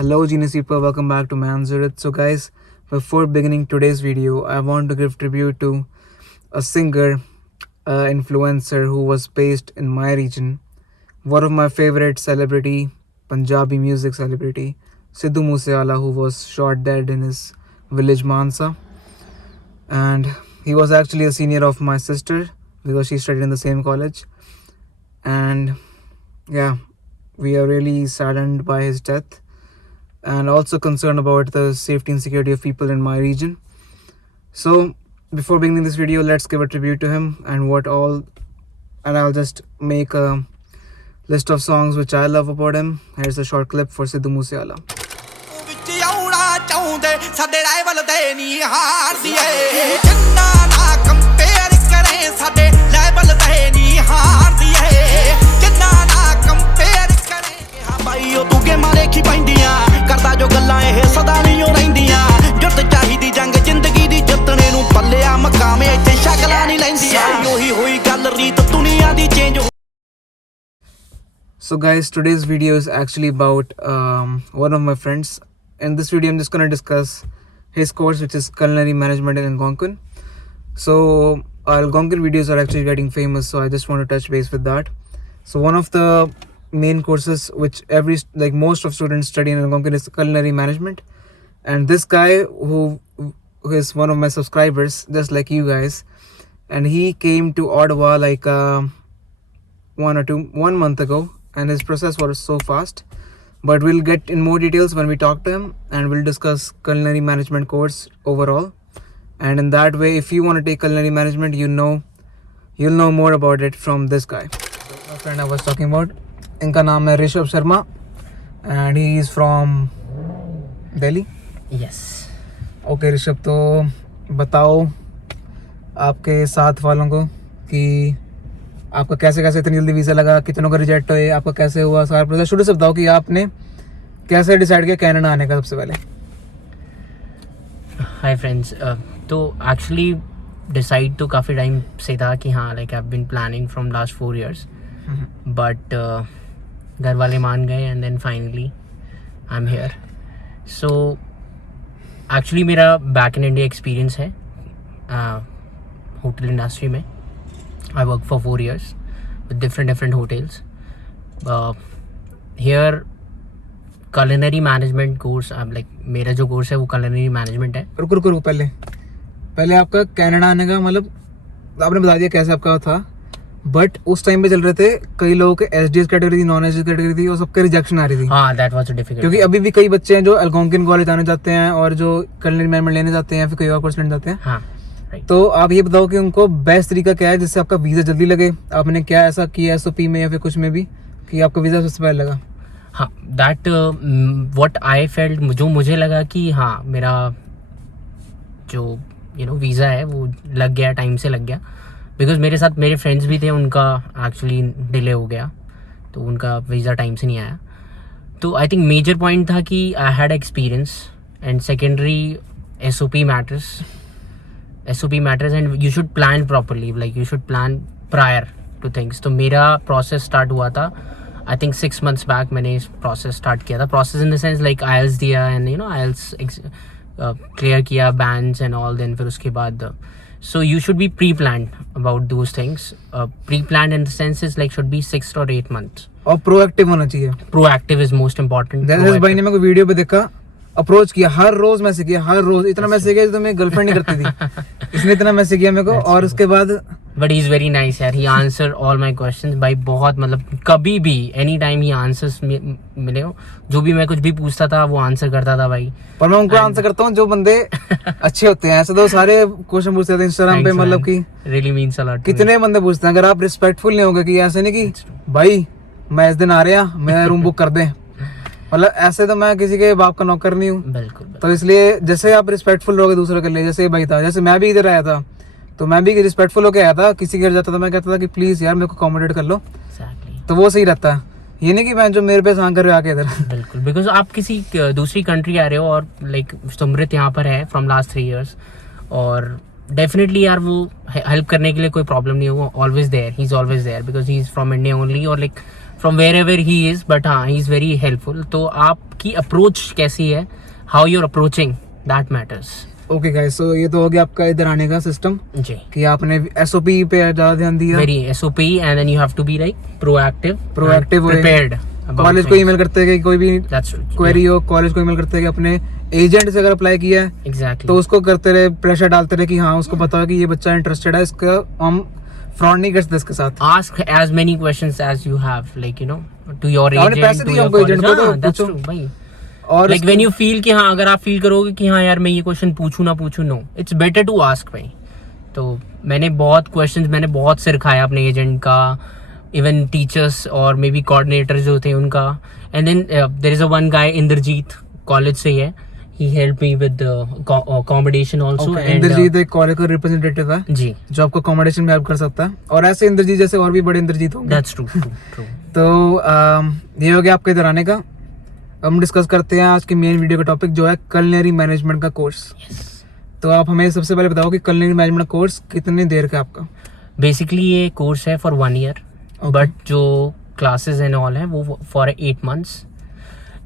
Hello Genius people, welcome back to Manzurit. So guys, before beginning today's video, I want to give tribute to a singer, influencer who was based in my region. One of my favorite celebrity, Punjabi music celebrity, Sidhu Moosewala, who was shot dead in his village Mansa. And he was actually a senior of my sister because she studied in the same college. And yeah, we are really saddened by his death and also concerned about the safety and security of people in my region. So before beginning this video, let's give a tribute to him and I'll just make a list of songs which I love about him. Here's a short clip for Sidhu Moosewala. So guys, today's video is actually about one of my friends. In this video, I'm just going to discuss his course, which is Culinary Management in Algonquin. So Algonquin videos are actually getting famous, so I just want to touch base with that. So one of the main courses which most of students study in Algonquin is Culinary Management. And this guy who is one of my subscribers, just like you guys, and he came to Ottawa like 1 month ago, and his process was so fast. But we'll get in more details when we talk to him, and we'll discuss Culinary Management course overall. And in that way, if you want to take Culinary Management, you'll know more about it from this guy. My friend I was talking about, इनका नाम है Rishabh Sharma, and he is from Delhi. Yes. Okay Rishabh, तो बताओ आपके साथ वालों को कि आपका कैसे इतनी जल्दी वीज़ा लगा, कितनों का रिजेक्ट हुए, आपका कैसे हुआ, सारा प्रोसेस शुरू से बताओ कि आपने कैसे डिसाइड किया कनाडा आने का सबसे पहले. Hi friends. तो एक्चुअली डिसाइड तो काफ़ी टाइम से था कि हाँ, like I have been planning from last 4 years, but घर वाले मान गए and then finally I am here. So actually मेरा बैक इन इंडिया एक्सपीरियंस है होटल इंडस्ट्री में. I worked for 4 years with different hotels. Here culinary management course, मेरा जो course है वो culinary management है. रुको पहले आपका कनाडा आने का मतलब आपने बता दिया कैसे आपका था, बट उस टाइम पे चल रहे थे कई लोगों के एसडीएस कैटेगरी थी, नॉन एसडीएस कैटेगरी थी, और सबके रिजेक्शन आ रही थी. हाँ, that was difficult. क्योंकि अभी भी कई बच्चे हैं जो अल्गोंकिन कॉलेज आने जाते हैं और जो culinary management लेने जाते हैं या फिर कोई और कोर्स लेने जाते हैं. हाँ. तो आप ये बताओ कि उनको बेस्ट तरीका क्या है जिससे आपका वीज़ा जल्दी लगे. आपने क्या ऐसा किया एसओपी में या फिर कुछ में भी कि आपका वीज़ा सबसे पहले लगा? हाँ, दैट व्हाट आई फेल्ट, जो मुझे लगा कि हाँ मेरा जो वीज़ा है वो लग गया, टाइम से लग गया. बिकॉज मेरे साथ मेरे फ्रेंड्स भी थे, उनका एक्चुअली डिले हो गया, तो उनका वीज़ा टाइम से नहीं आया. तो आई थिंक मेजर पॉइंट था कि I had experience, and secondary SOP matters and you should plan properly, like you should plan prior to things. तो मेरा process start हुआ था I think 6 months back. मैंने इस process start किया था. Process in the sense like IELTS दिया and IELTS clear किया, bands and all. then फिर उसके बाद so you should be pre-planned about those things. Pre-planned in the sense is like should be 6 or 8 months. और proactive होना चाहिए. Proactive is most important. जैसे भाई ने मेरे को वीडियो पे देखा, अप्रोच किया, हर रोज मैसेज किया, हर रोज इतना मैसेज किया तो मेरी गर्लफ्रेंड नहीं करती थी. इसने इतना मैसेज किया मेरे को. और उसके बाद but he is very nice यार. ही आंसर ऑल माय क्वेश्चंस भाई. बहुत मतलब कभी भी एनी टाइम ही आंसर्स मिले हो, जो भी मैं कुछ भी पूछता था वो आंसर करता था भाई. पर मैं उनको आंसर करता हूँ जो बंदे अच्छे होते हैं. ऐसे तो सारे क्वेश्चन पूछते थे इंस्टाग्राम पे, मतलब कि रियली मींस अ लॉट. कितने बंदे पूछते हैं. अगर आप रिस्पेक्टफुल नहीं होगे कि ऐसे नहीं कि भाई मैं इस दिन आ रहा, मैं रूम बुक कर दें, मतलब ऐसे तो मैं किसी के बाप का नौकर नहीं हूँ. बिल्कुल. तो इसलिए जैसे आप रिस्पेक्टफुल रहोगे दूसरों के लिए, जैसे भाई था, जैसे मैं भी इधर आया था तो मैं भी रिस्पेक्टफुल होके आया था. किसी के घर जाता था मैं कहता था कि प्लीज यार मेरे को अकोमोडेट कर लो. Exactly. तो वो सही रहता है. ये नहीं कि मैं जो मेरे पे सांग कर रहे हो आके इधर. बिल्कुल. बिकॉज आप किसी दूसरी कंट्री आ रहे हो और लाइक सुमृत यहाँ पर है फ्रॉम लास्ट 3 years, और डेफिनेटली यार वो हेल्प करने के लिए कोई प्रॉब्लम नहीं होगा. Always there, he is always there because he is from India only. और like from wherever he is, but हाँ ही इज वेरी हेल्पफुल. तो आपकी अप्रोच कैसी है, how you are approaching, that matters. Okay guys, so ये तो हो गया आपका इधर आने का सिस्टम जी. कि आपने एसओपी पे ज्यादा ध्यान दिया. Very SOP, and then you have to be like proactive prepared. College को ईमेल करते हैं कि कोई भी दैट्स क्वेरी हो, कॉलेज को ईमेल करते हैं कि अपने एजेंट से अगर अप्लाई किया है एग्जैक्टली. तो उसको करते रहे, प्रेशर डालते रहे कि हाँ उसको बताओ कि ये बच्चा इंटरेस्टेड है, इसका हम फ्रॉड नहीं कर सकते इसके साथ. ask as many questions as you have, like you know, to your आपने agent, पैसे to दिए your हमको college. agent को तो हाँ, that's पूछो. true भाई. और Like when you feel कि हाँ, अगर आप फील करोगे कि हाँ यार मैं ये क्वेश्चन पूछूं ना पूछूं, no, it's better to ask भाई. तो मैंने बहुत क्वेश्चंस, मैंने बहुत सिर खाया अपने एजेंट का, इवन टीचर्स और मे बी कोऑर्डिनेटर जो थे उनका. And then there is a one guy, Indrajit, college से ही है. He help me with accommodation also. Indrajit एक कॉलेज का रिप्रेजेंटेटिव है जी. जो आपको अकोमोडेशन में हेल्प कर सकता है, और ऐसे इंद्रजीत जैसे और भी बड़े इंद्रजीत होंगे. That's true. तो ये हो गया आपके इधर आने का. हम डिस्कस करते हैं आज की मेन वीडियो का टॉपिक जो है कलिनरी मैनेजमेंट का कोर्स. तो आप हमें सबसे पहले बताओ कि कलिनरी मैनेजमेंट कोर्स कितनी देर का आपका. बेसिकली ये कोर्स है फॉर 1 year, बट जो क्लासेस एंड ऑल है वो फॉर 8 months.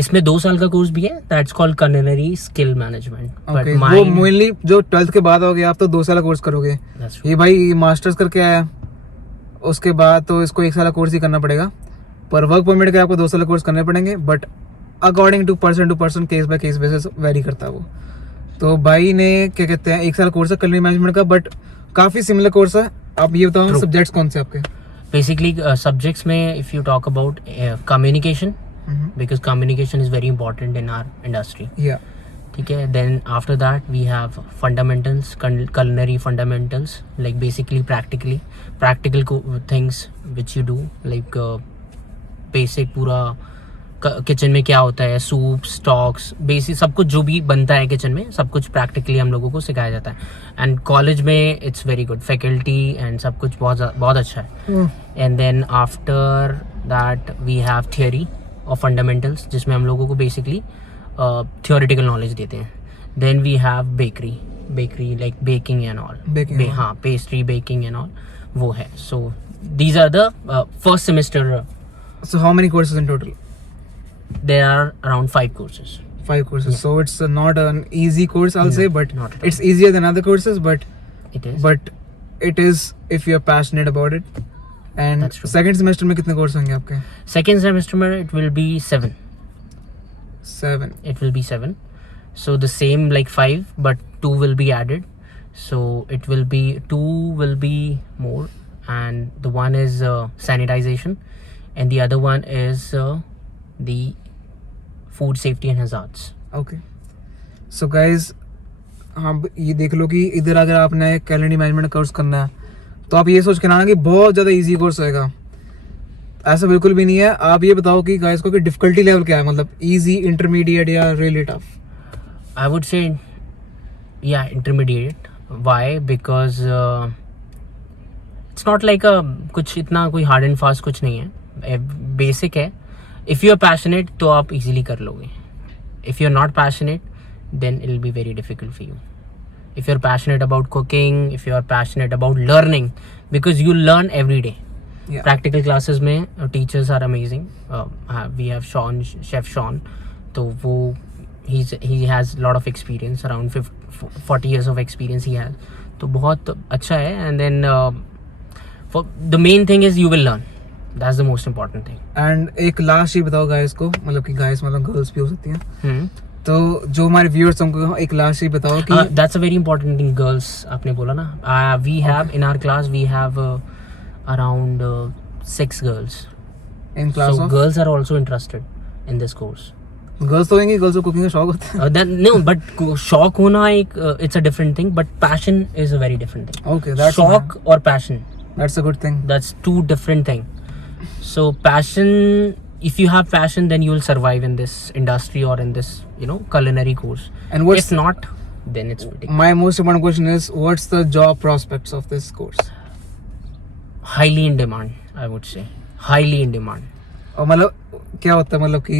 इसमें 2 साल का कोर्स भी है, that's called culinary skill management. But वो मेनली जो 12th के बाद हो गया, आप तो 2 साल का कोर्स करोगे. ये भाई मास्टर्स करके आया, उसके बाद तो इसको 1 साल का कोर्स ही करना पड़ेगा, पर वर्क परमिट के आपको 2 साल का कोर्स करने पड़ेंगे. But according to person case by case basis vary करता है वो. तो भाई ने क्या कहते हैं 1 साल कोर्स है कलिनरी मैनेजमेंट का, बट काफी सिमिलर कोर्स है. आप ये बताओ सब्जेक्ट्स कौन से आपके. बेसिकली सब्जेक्ट्स में if you talk about communication, because communication is very important in our industry. Yeah. ठीक है. Then after that we have fundamentals, culinary fundamentals, like basically practical things which you do, like basic पूरा kitchen में क्या होता है, soup, stocks, basic सब कुछ जो भी बनता है किचन में, सब कुछ प्रैक्टिकली हम लोगों को सिखाया जाता है. एंड कॉलेज में it's very good, faculty and सब कुछ बहुत अच्छा है. And then after that we have theory और फंडामेंटल्स, जिसमें हम लोगों को बेसिकली थियोरेटिकल नॉलेज देते हैं. Then we have bakery like baking and all. हाँ, पेस्ट्री, बेकिंग एंड ऑल वो है. So these are the first semester. So how many courses in total? There are around 5 courses. 5 courses. Yeah. So it's not an easy course, I'll No, say, but not at all. it's easier than other courses. But It is. it is if you're passionate about it. And That's true. second semester में कितने course होंगे आपके? Second semester में it will be 7. 7. It will be 7. So the same like 5, but 2 will be added. So it will be 2 will be more, and the one is sanitization, and the other one is the food safety and hazards. Okay. So guys, हाँ ये देख लो कि इधर अगर आपने calendar management course करना है तो आप ये सोच के ना कि बहुत ज़्यादा इजी कोर्स होएगा. ऐसा बिल्कुल भी नहीं है. आप ये बताओ कि गाइस को कि डिफिकल्टी लेवल क्या है, मतलब इजी, इंटरमीडिएट या really tough. I would say, yeah, intermediate. Why? Because it's not like कुछ इतना कोई hard and fast कुछ नहीं है, basic है. If you are passionate तो आप easily कर लोगे. If you are not passionate, then it will be very difficult for you. If you are passionate about cooking, if you are passionate about learning, because you learn every day. Yeah. Practical classes में teachers are amazing. We have Chef Sean. तो वो he has a lot of experience, around 40 years of experience he has. तो बहुत अच्छा है. And then for the main thing is you will learn. That's the most important thing. And एक last ही बताओ guys को, मतलब कि गाइस मतलब गर्ल्स भी हो सकती हैं. तो जो हमारे व्यूअर्स उनको एक लास्ट ही बताओ कि that's a very important thing. Girls आपने बोला ना, we have in our class we have around 6 girls. In class So of girls are also interested in this course. Girls तो होंगी, गर्ल्स को कुकिंग का शौक होता है. No, but शौक होना एक it's a different thing, but passion is a very different thing. Okay, that's शौक और passion, that's a good thing. that's 2 different thing. So passion, if you have passion, then you will survive in this industry or in this, you know, culinary course. And what's If not, then it's pretty my most important question is what's the job prospects of this course? highly in demand, I would say. Highly in demand. और मतलब क्या होता है, मतलब कि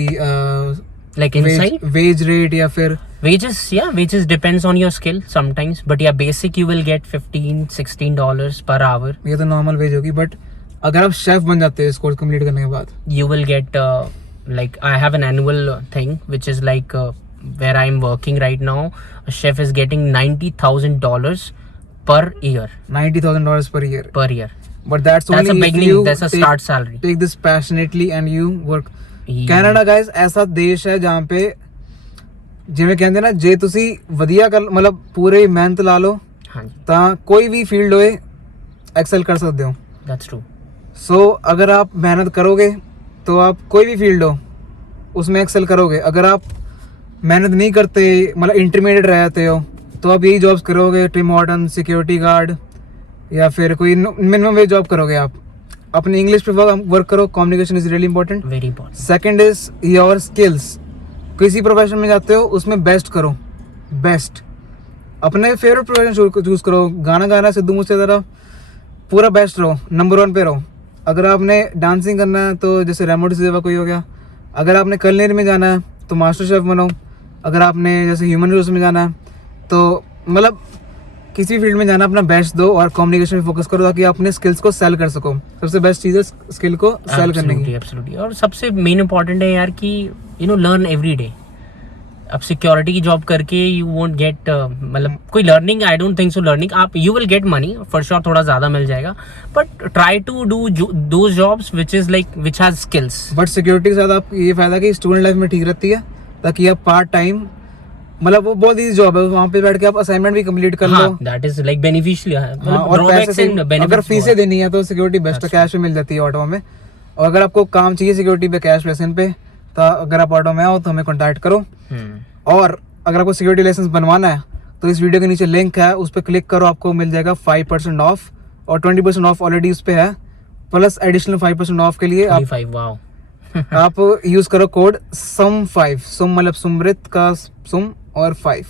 Like inside, wage rate या फिर wages depends on your skill sometimes, but yeah, basic you will get $15-16 per hour. ये तो नॉर्मल वेज होगी, बट अगर आप शेफ बन जाते हैं इस कोर्स कंप्लीट करने के बाद, you will get like I have an annual thing which is like where I am working right now. A chef is getting $90,000 per year. $90,000 per year. Per year. But that's That's only a if beginning. you That's a start salary. take this passionately and you work. Yeah. Canada guys ਐਸਾ ਦੇਸ਼ ਹੈ ਜਹਾਂ पे ਜਿਵੇਂ ਕਹਿੰਦੇ ਨਾ ਜੇ ਤੁਸੀਂ ਵਧੀਆ ਕਰ ਮਤਲਬ ਪੂਰੇ ਮਿਹਨਤ ਲਾ ਲਓ हाँ जी, ਤਾਂ ਕੋਈ ਵੀ ਫੀਲਡ ਹੋਏ एक्सेल कर सकते हो. that's true. सो अगर आप मेहनत करोगे तो आप कोई भी फील्ड हो उसमें एक्सेल करोगे. अगर आप मेहनत नहीं करते मतलब इंटरमीडिएट रहते हो तो आप यही जॉब्स करोगे, टिम हॉर्टन, सिक्योरिटी गार्ड या फिर कोई मिनिमम वेज जॉब करोगे. आप अपनी इंग्लिश पे वर्क करो. Communication is really important. Very important. Second is your skills. किसी प्रोफेशन में जाते हो उसमें बेस्ट करो. बेस्ट अपने फेवरेट प्रोफेशन चूज करो. गाना गाना सिद्धू मूसे तरह पूरा बेस्ट रहो, नंबर 1 पे रहो. अगर आपने डांसिंग करना है तो जैसे रेमो डिसूजा कोई हो गया. अगर आपने कलनेर में जाना है तो मास्टर शेफ बनो. अगर आपने जैसे ह्यूमन रिसोर्स में जाना है तो मतलब किसी फील्ड में जाना अपना बेस्ट दो और कम्युनिकेशन में फोकस करो ताकि आप अपने स्किल्स को सेल कर सको. सबसे बेस्ट चीज़ है स्किल को सेल करने की. एब्सोल्युटली. और सबसे मेन इंपॉर्टेंट है यार कि लर्न एवरी डे. अब सिक्योरिटी की जॉब करके यू वोंट गेट मतलब कोई learning, I don't think so learning. आप you will get money for sure, थोड़ा ज्यादा मिल जाएगा, but try to do those jobs which is like which has skills. But security के साथ आप ये फायदा कि स्टूडेंट लाइफ में ठीक रहती है ताकि आप पार्ट टाइम मतलब वो बहुत ईजी जॉब है. वहाँ पे बैठ के आप असाइनमेंट भी कंप्लीट कर लो. That is like beneficial. और पैसे अगर फीसें देनी है तो सिक्योरिटी बेस्ट है. कैश में मिल जाती है ऑटो में. और अगर आपको काम चाहिए सिक्योरिटी पे कैश लाइसेंस पे तो अगर आप ऑटो में आओ तो हमें कॉन्टैक्ट करो. और अगर आपको सिक्योरिटी लाइसेंस बनवाना है तो इस वीडियो के नीचे लिंक है, उस पर क्लिक करो. आपको मिल जाएगा 5% ऑफ और 20% ऑफ ऑलरेडी उस पर है, प्लस एडिशनल 5% ऑफ के लिए आप आप यूज करो कोड SUM5. सुम मतलब सुमृत का सुम और 5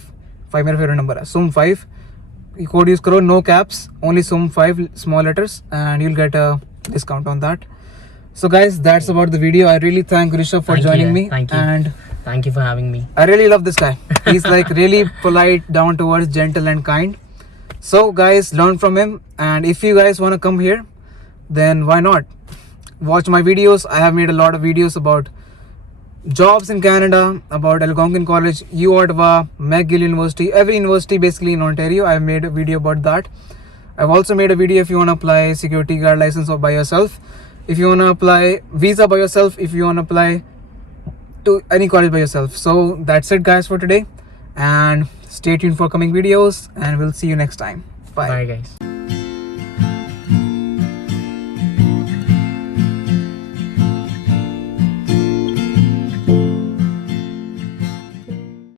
मेरा फेवरेट नंबर है. SUM5 कोड यूज करो. No caps, only SUM5 small letters and you will get a discount on that. So guys, that's about the video. I really thank Rishabh for joining me. Thank you. And thank you for having me. I really love this guy. He's like really polite, down to earth, gentle and kind. So guys, learn from him. And if you guys want to come here, then why not? Watch my videos. I have made a lot of videos about jobs in Canada, about Algonquin College, U Ottawa, McGill University, every university basically in Ontario. I have made a video about that. I've also made a video if you want to apply security guard license or by yourself. If you want to apply visa by yourself, if you want to apply to any college by yourself. So that's it guys for today, and stay tuned for coming videos and we'll see you next time. Bye Bye guys.